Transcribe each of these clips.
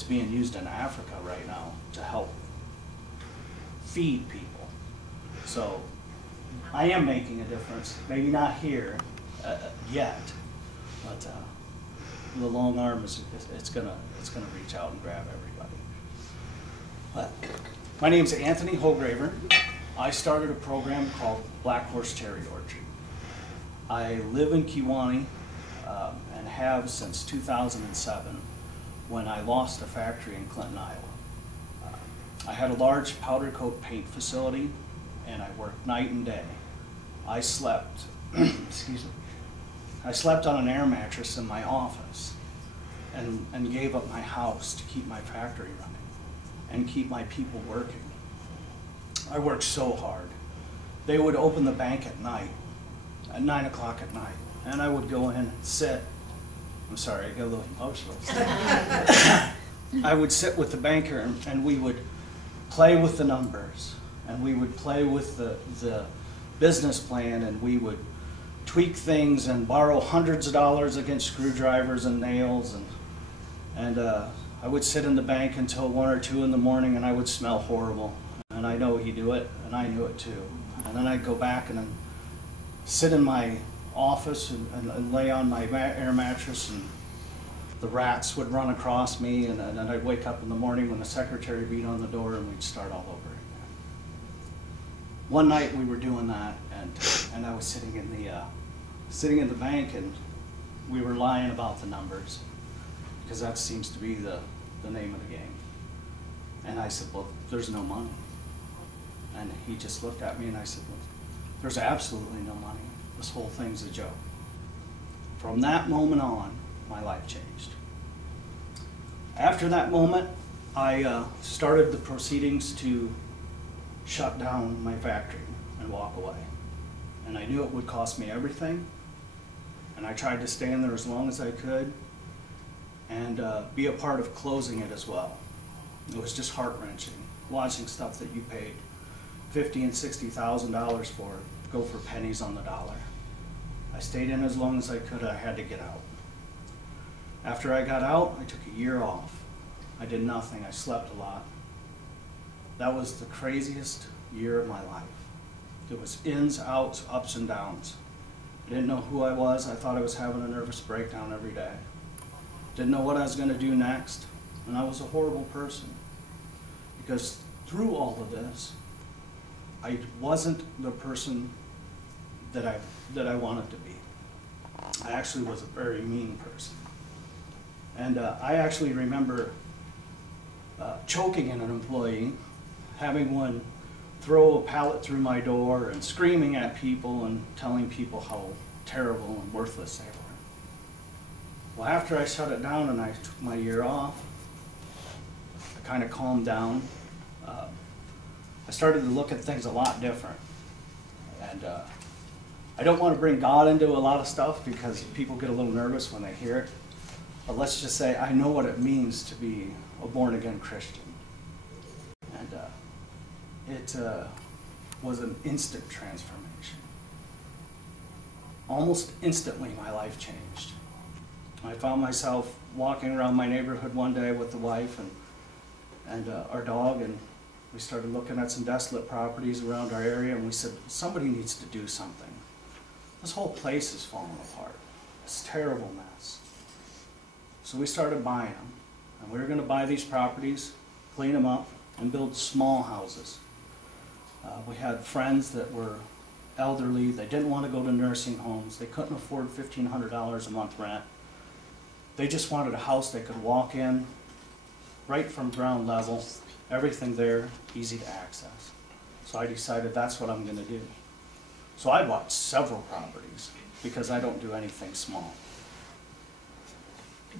is being used in Africa right now to help feed people. So I am making a difference. Maybe not here yet, but the long arm it's gonna reach out and grab everybody. But my name's Anthony Hograver. I started a program called Black Horse Cherry Orchard. I live in Kewanee and have since 2007, when I lost a factory in Clinton, Iowa. I had a large powder coat paint facility, and I worked night and day. I slept, excuse me, I slept on an air mattress in my office and gave up my house to keep my factory running and keep my people working. I worked so hard. They would open the bank at night, at 9 o'clock at night, and I would go in and sit. I'm sorry, I get a little emotional. I would sit with the banker and we would play with the numbers, and we would play with the business plan, and we would tweak things and borrow hundreds of dollars against screwdrivers and nails, and I would sit in the bank until 1 or 2 in the morning, and I would smell horrible. And I know he knew it, and I knew it too. And then I'd go back and then sit in my office and lay on my air mattress, and the rats would run across me, and then I'd wake up in the morning when the secretary beat on the door, and we'd start all over again. One night we were doing that, and I was sitting in the bank, and we were lying about the numbers, because that seems to be the name of the game. And I said, well, there's no money. And he just looked at me, and I said, well, there's absolutely no money. This whole thing's a joke. From that moment on, my life changed. After that moment, I started the proceedings to shut down my factory and walk away. And I knew it would cost me everything, and I tried to stay in there as long as I could and be a part of closing it as well. It was just heart-wrenching, watching stuff that you paid $50,000 and $60,000 for go for pennies on the dollar. I stayed in as long as I could. I had to get out. After I got out, I took a year off. I did nothing. I slept a lot. That was the craziest year of my life. It was ins, outs, ups and downs. I didn't know who I was. I thought I was having a nervous breakdown every day. Didn't know what I was going to do next. And I was a horrible person, because through all of this, I wasn't the person that I wanted to be. I actually was a very mean person. And I actually remember choking at an employee, having one throw a pallet through my door and screaming at people and telling people how terrible and worthless they were. Well, after I shut it down and I took my year off, I kind of calmed down. I started to look at things a lot different. And I don't want to bring God into a lot of stuff, because people get a little nervous when they hear it. But let's just say I know what it means to be a born-again Christian. And it was an instant transformation. Almost instantly, my life changed. I found myself walking around my neighborhood one day with the wife and our dog, and we started looking at some desolate properties around our area, and we said, somebody needs to do something. This whole place is falling apart. It's a terrible mess. So we started buying them, and we were going to buy these properties, clean them up, and build small houses. We had friends that were elderly. They didn't want to go to nursing homes. They couldn't afford $1,500 a month rent. They just wanted a house they could walk in right from ground level, everything there, easy to access. So I decided that's what I'm going to do. So I bought several properties, because I don't do anything small.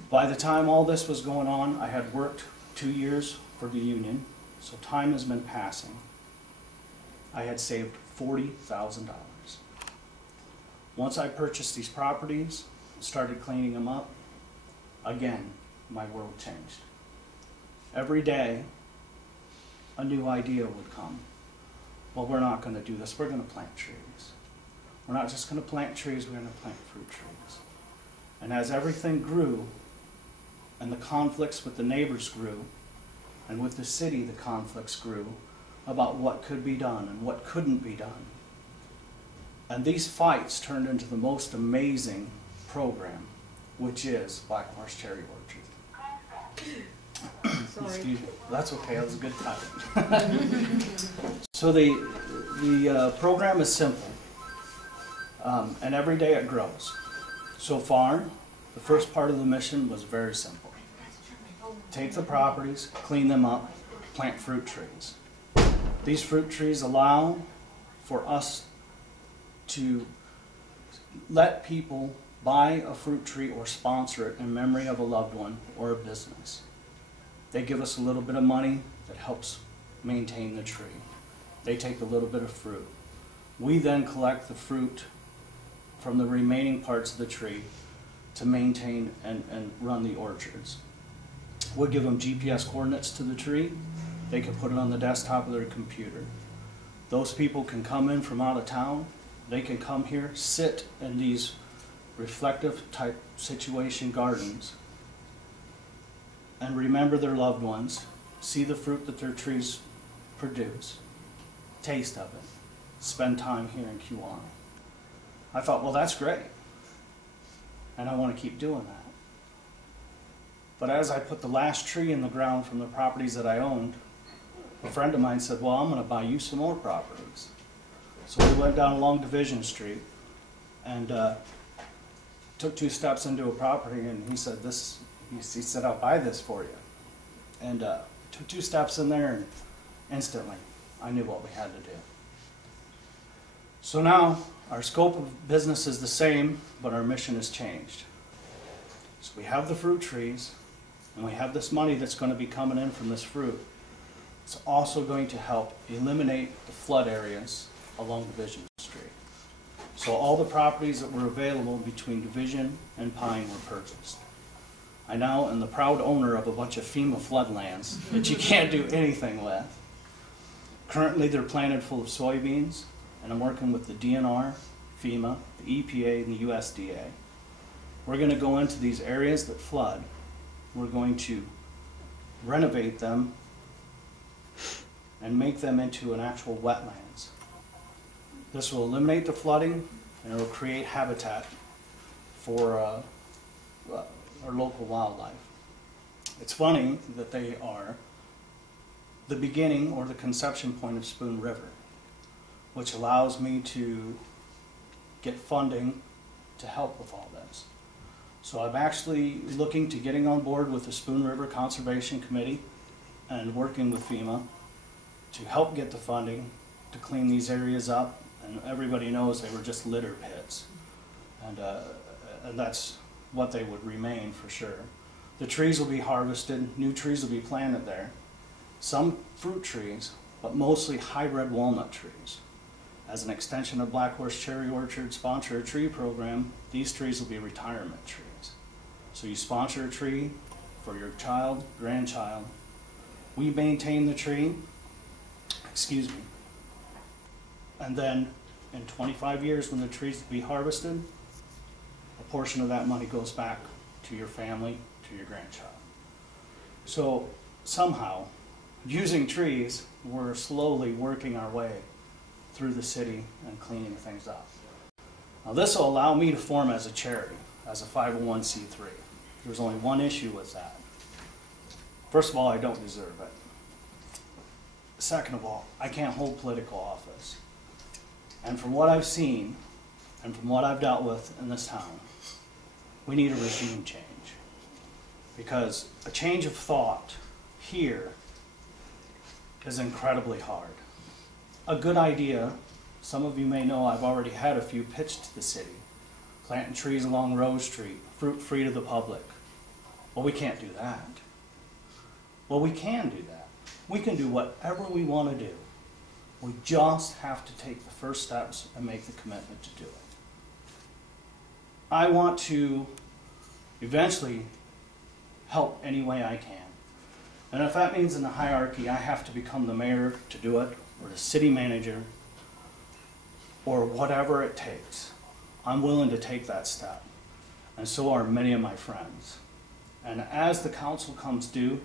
By the time all this was going on, I had worked 2 years for the union, so time has been passing. I had saved $40,000. Once I purchased these properties and started cleaning them up, again, my world changed. Every day, a new idea would come. Well, we're not going to do this. We're going to plant trees. We're not just going to plant trees, we're going to plant fruit trees. And as everything grew, and the conflicts with the neighbors grew, and with the city the conflicts grew about what could be done and what couldn't be done. And these fights turned into the most amazing program, which is Black Horse Cherry Orchard. Sorry. Excuse me. That's okay, that was a good time. So the program is simple, and every day it grows. So far, the first part of the mission was very simple. Take the properties, clean them up, plant fruit trees. These fruit trees allow for us to let people buy a fruit tree or sponsor it in memory of a loved one or a business. They give us a little bit of money that helps maintain the tree. They take a little bit of fruit. We then collect the fruit from the remaining parts of the tree to maintain and run the orchards. We'll give them GPS coordinates to the tree. They can put it on the desktop of their computer. Those people can come in from out of town. They can come here, sit in these reflective type situation gardens, and remember their loved ones, see the fruit that their trees produce, taste of it, spend time here in Kiwanee. I thought, well, that's great, and I want to keep doing that. But as I put the last tree in the ground from the properties that I owned, a friend of mine said, well, I'm going to buy you some more properties. So we went down along Division Street and took 2 steps into a property, and he said, he said, I'll buy this for you. And took 2 steps in there, and instantly I knew what we had to do. So now our scope of business is the same, but our mission has changed. So we have the fruit trees, and we have this money that's going to be coming in from this fruit. It's also going to help eliminate the flood areas along Division Street. So all the properties that were available between Division and Pine were purchased. I now am the proud owner of a bunch of FEMA floodlands that you can't do anything with. Currently they're planted full of soybeans, and I'm working with the DNR, FEMA, the EPA, and the USDA. We're going to go into these areas that flood. We're going to renovate them and make them into an actual wetlands. This will eliminate the flooding, and it will create habitat for our local wildlife. It's funny that they are the beginning or the conception point of Spoon River, which allows me to get funding to help with all this. So I'm actually looking to getting on board with the Spoon River Conservation Committee and working with FEMA to help get the funding to clean these areas up. And everybody knows they were just litter pits. And that's what they would remain for sure. The trees will be harvested, new trees will be planted there. Some fruit trees, but mostly hybrid walnut trees. As an extension of Black Horse Cherry Orchard Sponsor a Tree program, these trees will be retirement trees. So you sponsor a tree for your child, grandchild. We maintain the tree, excuse me, and then in 25 years when the trees will be harvested, a portion of that money goes back to your family, to your grandchild. So somehow, using trees, we're slowly working our way through the city and cleaning things up. Now this will allow me to form as a charity, as a 501c3. There's only one issue with that. First of all, I don't deserve it. Second of all, I can't hold political office. And from what I've seen, and from what I've dealt with in this town, we need a regime change. Because a change of thought here is incredibly hard. A good idea, some of you may know I've already had a few pitched to the city. Planting trees along Rose Street, fruit free to the public. Well, we can't do that. Well, we can do that. We can do whatever we want to do. We just have to take the first steps and make the commitment to do it. I want to eventually help any way I can. And if that means in the hierarchy I have to become the mayor to do it, or the city manager, or whatever it takes, I'm willing to take that step. And so are many of my friends. And as the council comes due,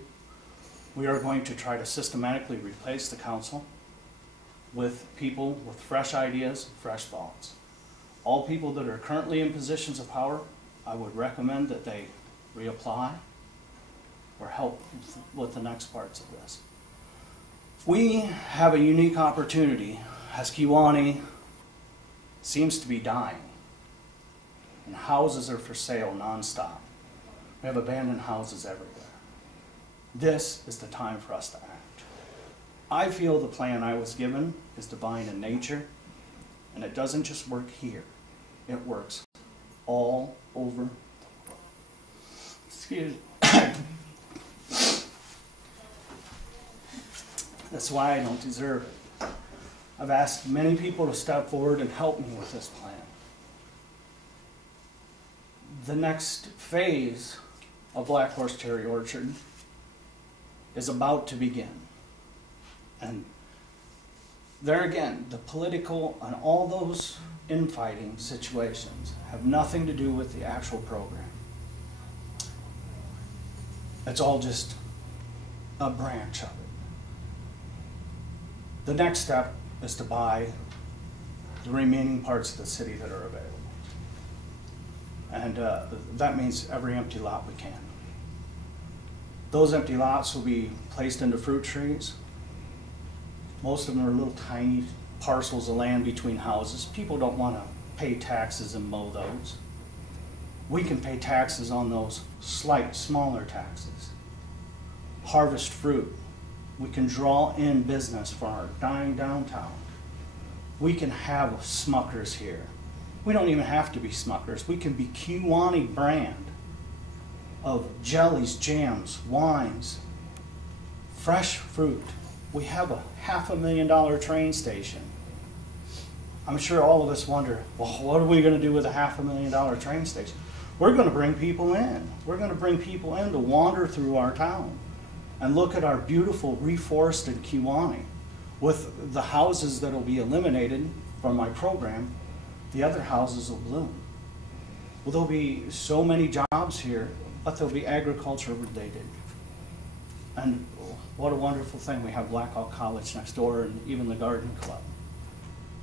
we are going to try to systematically replace the council with people with fresh ideas, fresh thoughts. All people that are currently in positions of power, I would recommend that they reapply or help with the next parts of this. We have a unique opportunity as Kewanee seems to be dying, and houses are for sale nonstop. We have abandoned houses everywhere. This is the time for us to act. I feel the plan I was given is divine in nature, and it doesn't just work here. It works all over. Excuse me. That's why I don't deserve it. I've asked many people to step forward and help me with this plan. The next phase of Black Horse Cherry Orchard is about to begin. And there again, the political and all those infighting situations have nothing to do with the actual program. It's all just a branch of it. The next step is to buy the remaining parts of the city that are available. And that means every empty lot we can. Those empty lots will be placed into fruit trees. Most of them are little tiny parcels of land between houses. People don't want to pay taxes and mow those. We can pay taxes on those smaller taxes. Harvest fruit. We can draw in business for our dying downtown. We can have Smuckers here. We don't even have to be Smuckers. We can be Kewanee brand of jellies, jams, wines, fresh fruit. We have a $500,000 train station. I'm sure all of us wonder, well, what are we going to do with a $500,000 train station? We're going to bring people in. We're going to bring people in to wander through our town and look at our beautiful reforested Kewanee. With the houses that will be eliminated from my program, the other houses will bloom. Well, there'll be so many jobs here, but they'll be agriculture related. And what a wonderful thing, we have Blackhawk College next door and even the garden club.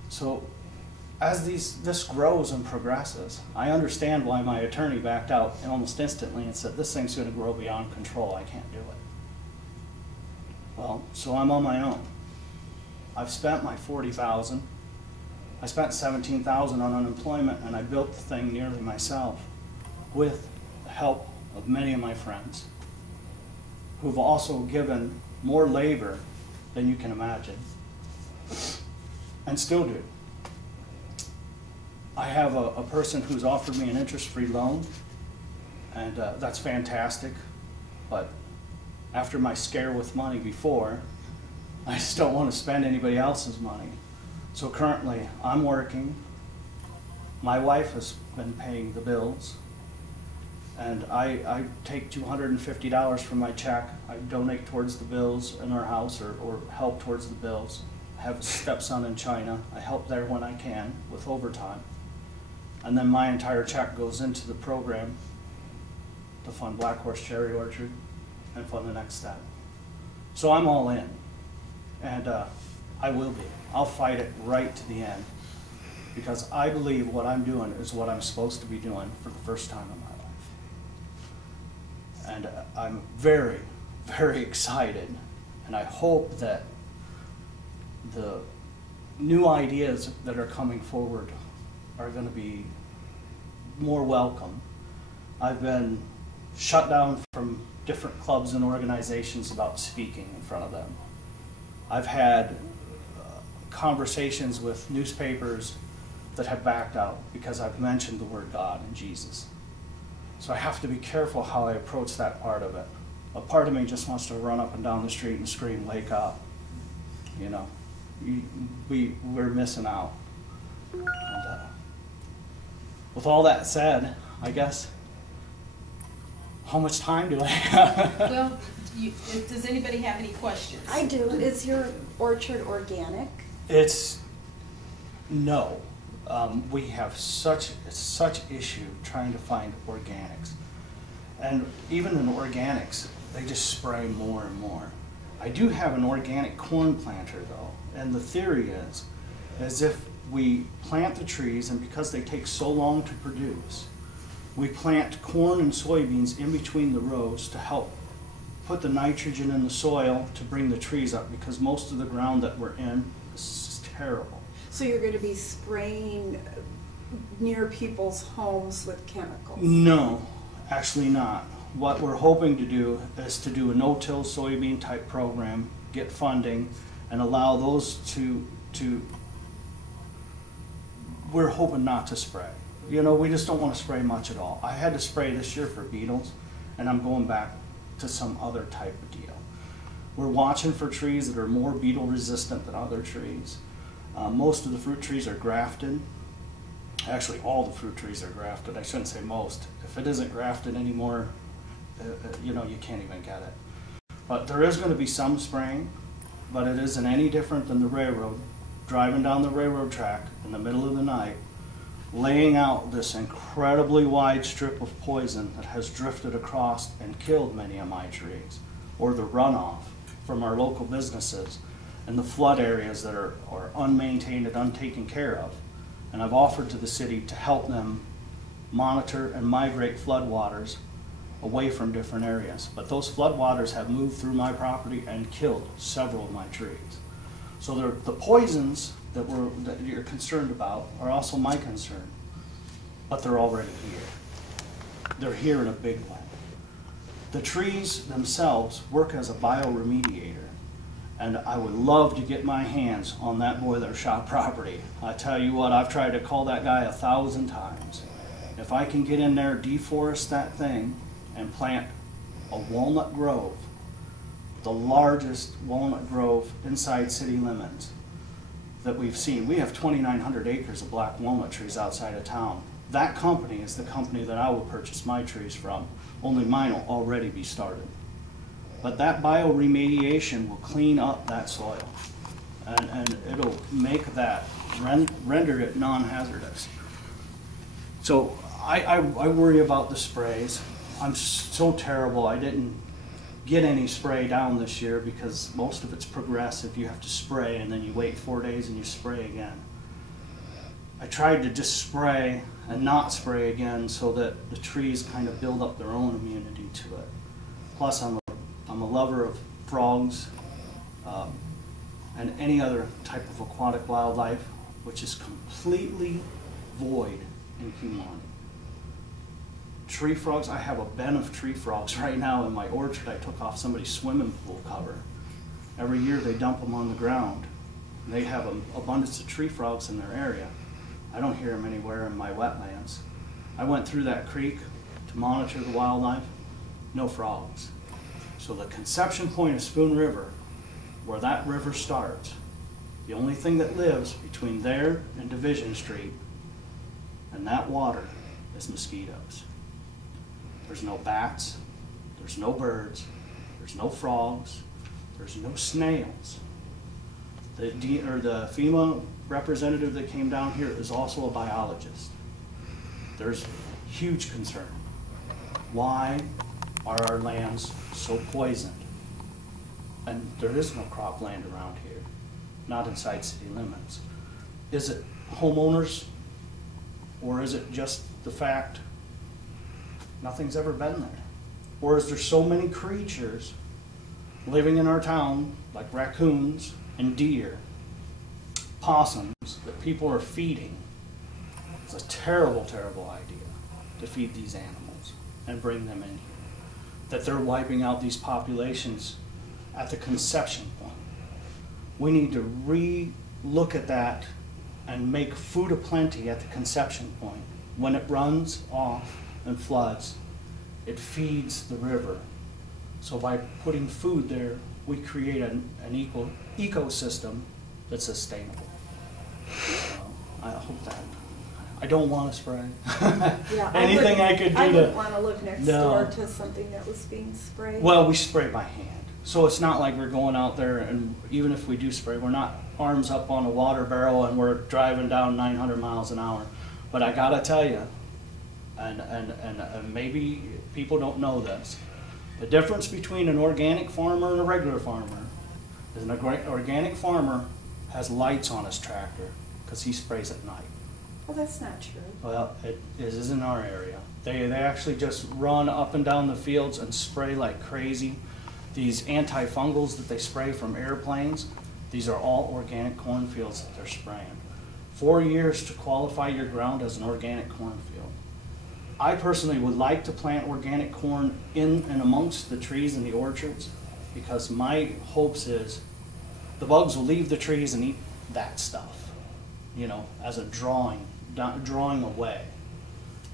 So as this grows and progresses, I understand why my attorney backed out almost instantly and said, this thing's going to grow beyond control, I can't do it. Well, so I'm on my own. I've spent my $40,000. I spent $17,000 on unemployment, and I built the thing nearly myself with the help of many of my friends who've also given more labor than you can imagine, and still do. I have a person who's offered me an interest-free loan, and that's fantastic, but after my scare with money before, I just don't want to spend anybody else's money. So currently, I'm working. My wife has been paying the bills, and I take $250 from my check. I donate towards the bills in our house or help towards the bills. I have a stepson in China. I help there when I can with overtime. And then my entire check goes into the program to fund Black Horse Cherry Orchard and fund the next step. So I'm all in, and I will be. I'll fight it right to the end, because I believe what I'm doing is what I'm supposed to be doing for the first time in my life. And I'm very, very excited, and I hope that the new ideas that are coming forward are going to be more welcome. I've been shut down from different clubs and organizations about speaking in front of them. I've had conversations with newspapers that have backed out because I've mentioned the word God and Jesus. So I have to be careful how I approach that part of it. A part of me just wants to run up and down the street and scream, wake up. You know, we're missing out. And, with all that said, I guess, how much time do I have? Well, does anybody have any questions? I do. Is your orchard organic? It's no. We have such issue trying to find organics. And even in organics, they just spray more and more. I do have an organic corn planter though, and the theory is if we plant the trees, and because they take so long to produce, we plant corn and soybeans in between the rows to help put the nitrogen in the soil to bring the trees up, because most of the ground that we're in is just terrible. So you're going to be spraying near people's homes with chemicals? No, actually not. What we're hoping to do is to do a no-till soybean type program, get funding, and allow those to we're hoping not to spray. You know, we just don't want to spray much at all. I had to spray this year for beetles, and I'm going back to some other type of deal. We're watching for trees that are more beetle resistant than other trees. Most of the fruit trees are grafted. Actually, all the fruit trees are grafted. I shouldn't say most. If it isn't grafted anymore, you know, you can't even get it. But there is going to be some spraying, but it isn't any different than the railroad. Driving down the railroad track in the middle of the night, laying out this incredibly wide strip of poison that has drifted across and killed many of my trees, or the runoff from our local businesses and the flood areas that are unmaintained and untaken care of. And I've offered to the city to help them monitor and migrate floodwaters away from different areas. But those floodwaters have moved through my property and killed several of my trees. So the poisons that you're concerned about are also my concern, but they're already here. They're here in a big way. The trees themselves work as a bioremediator, and I would love to get my hands on that boiler shop property. I tell you what, I've tried to call that guy 1,000 times. If I can get in there, deforest that thing, and plant a walnut grove, the largest walnut grove inside city limits that we've seen. We have 2,900 acres of black walnut trees outside of town. That company is the company that I will purchase my trees from, only mine will already be started. But that bioremediation will clean up that soil, and it'll make that, render it non-hazardous. So I worry about the sprays. I'm so terrible, I didn't get any spray down this year because most of it's progressive. You have to spray and then you wait 4 days and you spray again. I tried to just spray and not spray again so that the trees kind of build up their own immunity to it. Plus I'm a lover of frogs and any other type of aquatic wildlife, which is completely void in Humani. Tree frogs, I have a bin of tree frogs right now in my orchard. I took off somebody's swimming pool cover. Every year they dump them on the ground. They have an abundance of tree frogs in their area. I don't hear them anywhere in my wetlands. I went through that creek to monitor the wildlife, no frogs. So the conception point of Spoon River, where that river starts, the only thing that lives between there and Division Street and that water is mosquitoes. There's no bats, there's no birds, there's no frogs, there's no snails. The FEMA representative that came down here is also a biologist. There's huge concern. Why are our lands so poisoned? And there is no cropland around here, not inside city limits. Is it homeowners, or is it just the fact nothing's ever been there? Or is there so many creatures living in our town, like raccoons and deer, possums, that people are feeding? It's a terrible, terrible idea to feed these animals and bring them in here. That they're wiping out these populations at the conception point. We need to re-look at that and make food aplenty at the conception point. When it runs off and floods, it feeds the river. So by putting food there, we create an ecosystem that's sustainable. So I hope that. I don't want to spray. Yeah, Anything I could do I to. wouldn't want to live next No. door to something that was being sprayed. Well, we spray by hand. So it's not like we're going out there, and even if we do spray, we're not arms up on a water barrel and we're driving down 900 miles an hour. But I gotta tell you, And maybe people don't know this. The difference between an organic farmer and a regular farmer is an organic farmer has lights on his tractor because he sprays at night. Well, that's not true. Well, it is in our area. They actually just run up and down the fields and spray like crazy. These antifungals that they spray from airplanes, these are all organic cornfields that they're spraying. 4 years to qualify your ground as an organic cornfield. I personally would like to plant organic corn in and amongst the trees in the orchards, because my hopes is the bugs will leave the trees and eat that stuff, you know, as a drawing away.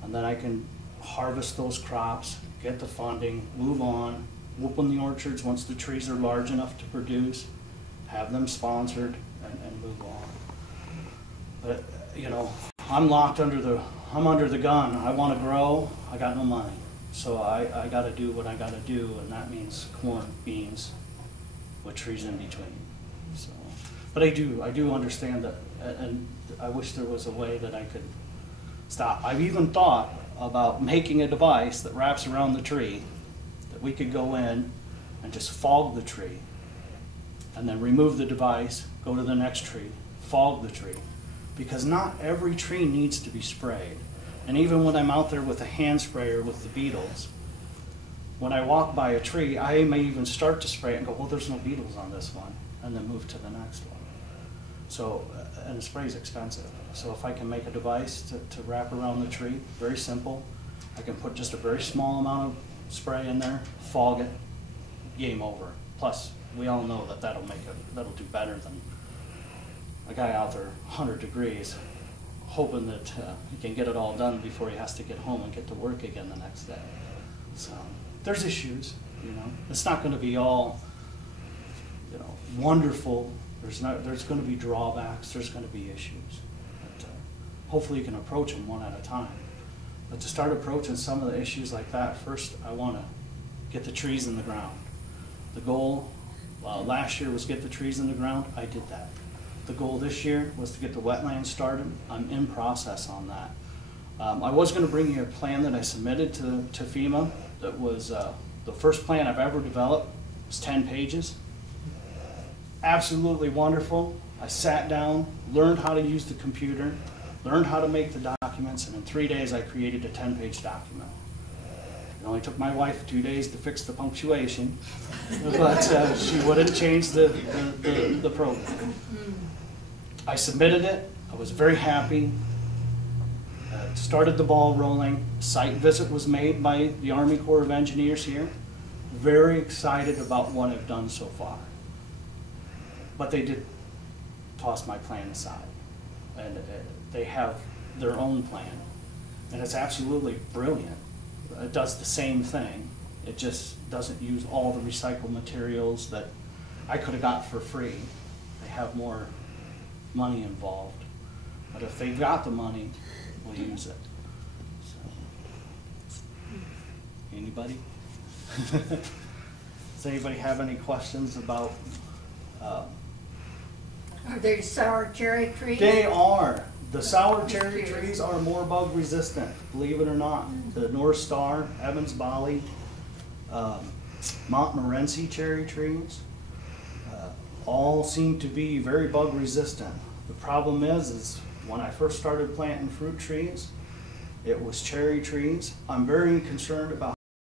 And then I can harvest those crops, get the funding, move on, open the orchards once the trees are large enough to produce, have them sponsored, and move on. But, you know, I'm under the gun. I want to grow, I got no money. So I got to do what I got to do, and that means corn, beans, with trees in between. So, but I do understand that, and I wish there was a way that I could stop. I've even thought about making a device that wraps around the tree that we could go in and just fog the tree, and then remove the device, go to the next tree, fog the tree. Because not every tree needs to be sprayed. And even when I'm out there with a hand sprayer with the beetles, when I walk by a tree, I may even start to spray it and go, well, there's no beetles on this one, and then move to the next one. So, and the spray is expensive. So if I can make a device to wrap around the tree, very simple. I can put just a very small amount of spray in there, fog it, game over. Plus, we all know that that'll do better than a guy out there 100 degrees hoping that he can get it all done before he has to get home and get to work again the next day. So there's issues, you know. It's not going to be all, you know, wonderful. There's going to be drawbacks. There's going to be issues. But, hopefully you can approach them one at a time. But to start approaching some of the issues like that, first I want to get the trees in the ground. The goal last year was get the trees in the ground. I did that. The goal this year was to get the wetlands started. I'm in process on that. I was going to bring you a plan that I submitted to FEMA. That was the first plan I've ever developed. It was 10 pages. Absolutely wonderful. I sat down, learned how to use the computer, learned how to make the documents, and in 3 days I created a 10-page document. It only took my wife 2 days to fix the punctuation, but she wouldn't change the program. I submitted it. I was very happy. Started the ball rolling. Site visit was made by the Army Corps of Engineers here. Very excited about what I've done so far. But they did toss my plan aside. And they have their own plan. And it's absolutely brilliant. It does the same thing. It just doesn't use all the recycled materials that I could have got for free. They have more money involved. But if they've got the money, we'll use it. So, anybody? Does anybody have any questions about? Are they sour cherry trees? They are. The sour cherry trees are more bug resistant, believe it or not. The North Star, Evans Bolly, Montmorency cherry trees, all seem to be very bug resistant. The problem is when I first started planting fruit trees, it was cherry trees. I'm very concerned about